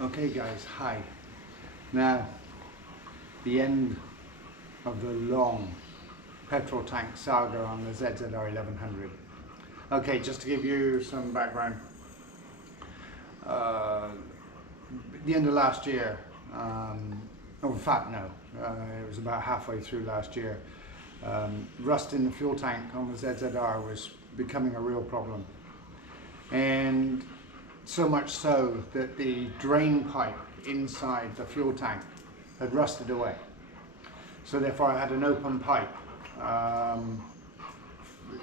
Okay guys, hi. Now, the end of the long petrol tank saga on the ZZR 1100. Okay, just to give you some background. The end of last year, in fact no, it was about halfway through last year, rust in the fuel tank on the ZZR was becoming a real problem. And so much so that the drain pipe inside the fuel tank had rusted away. So therefore I had an open pipe,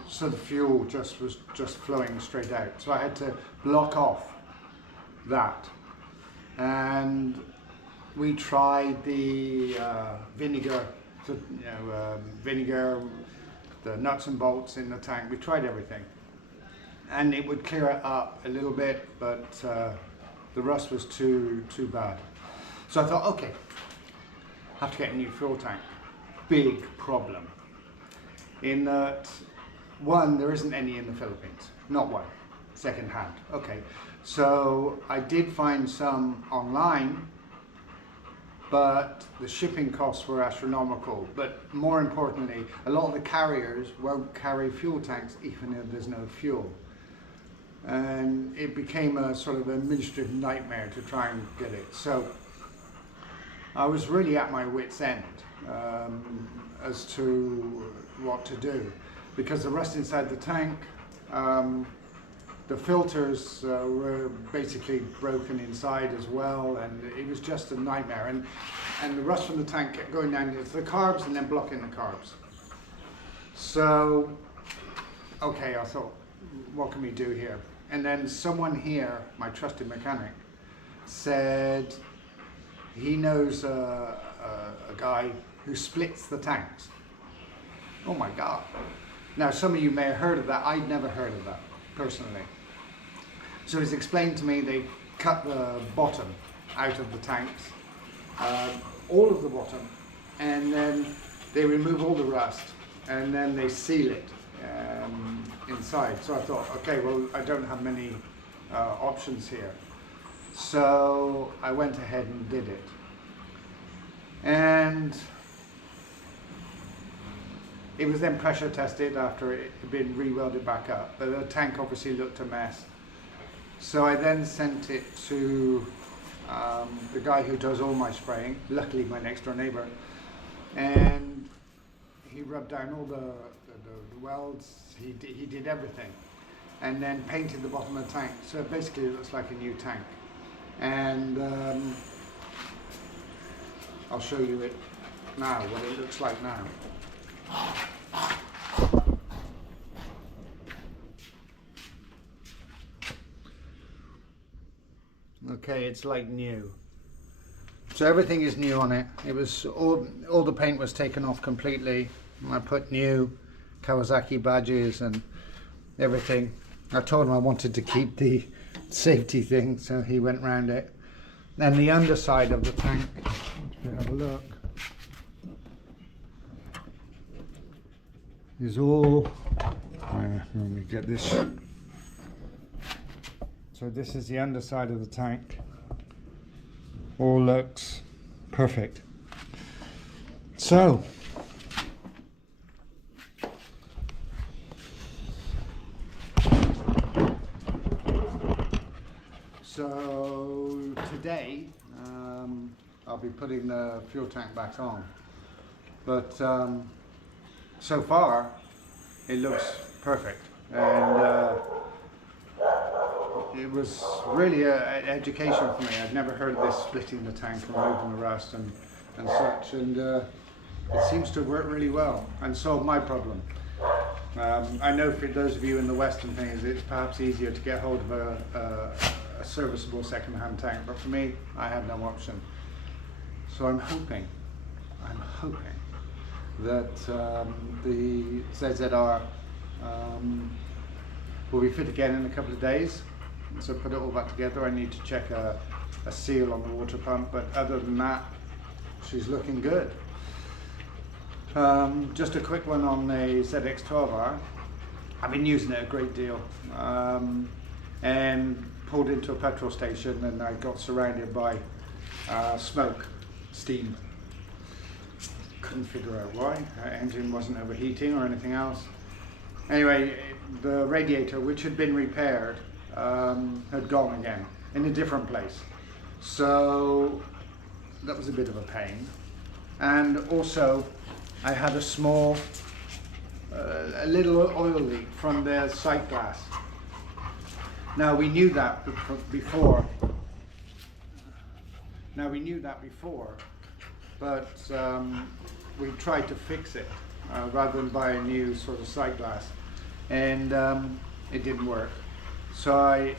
so the fuel was just flowing straight out. So I had to block off that. And we tried the vinegar, vinegar, the nuts and bolts in the tank. We tried everything. And it would clear it up a little bit, but the rust was too bad. So I thought, okay, have to get a new fuel tank. Big problem. In that, one, there isn't any in the Philippines. Not one. Second hand. Okay. So I did find some online, but the shipping costs were astronomical. But more importantly, a lot of the carriers won't carry fuel tanks even if there's no fuel. And it became a sort of administrative nightmare to try and get it. So I was really at my wit's end as to what to do, because the rust inside the tank, the filters were basically broken inside as well, and it was just a nightmare. And the rust from the tank kept going down into the carbs and then blocking the carbs. So, okay, I thought, what can we do here? And then someone here, my trusted mechanic, said he knows a guy who splits the tanks. Oh my God. Now some of you may have heard of that. I'd never heard of that, personally. So he's explained to me they cut the bottom out of the tanks, all of the bottom, and then they remove all the rust, and then they seal it inside. So I thought, okay, well, I don't have many options here. So I went ahead and did it. And it was then pressure tested after it had been re-welded back up, but the tank obviously looked a mess. So I then sent it to the guy who does all my spraying, luckily my next door neighbor, and he rubbed down all the welds, he did everything, and then painted the bottom of the tank, so basically it looks like a new tank. And I'll show you it now, what it looks like now. Okay, it's like new. So everything is new on it. It was all the paint was taken off completely. I put new Kawasaki badges and everything. I told him I wanted to keep the safety thing, so he went round it. And the underside of the tank, if you have a look, is all, let me get this. So this is the underside of the tank. All looks perfect. So today I'll be putting the fuel tank back on, but so far it looks perfect, and it was really an education for me. I'd never heard of this, splitting the tank and removing the rust and such, and it seems to work really well and solve my problem. I know for those of you in the Western things, it's perhaps easier to get hold of a serviceable second-hand tank, but for me, I had no option. So I'm hoping that the ZZR will be fit again in a couple of days. So put it all back together. I need to check a seal on the water pump, but other than that, she's looking good. Just a quick one on the ZX12R. I've been using it a great deal, and pulled into a petrol station and I got surrounded by smoke, steam. Couldn't figure out why. Our engine wasn't overheating or anything else. Anyway, the radiator, which had been repaired, had gone again in a different place. So that was a bit of a pain. And also I had a small, a little oil leak from the sight glass. Now we knew that before. But we tried to fix it rather than buy a new sort of sight glass, and it didn't work. So I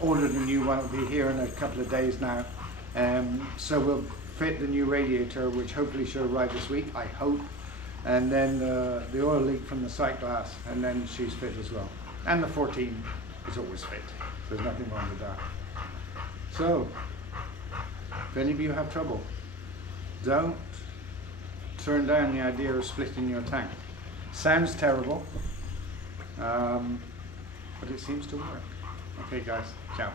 ordered a new one. It'll be here in a couple of days now. So we'll fit the new radiator, which hopefully should arrive this week, I hope. And then the oil leak from the sight glass, and then she's fit as well. And the 14 is always fit. There's nothing wrong with that. So, if any of you have trouble, don't turn down the idea of splitting your tank. Sounds terrible, but it seems to work. Okay guys, ciao.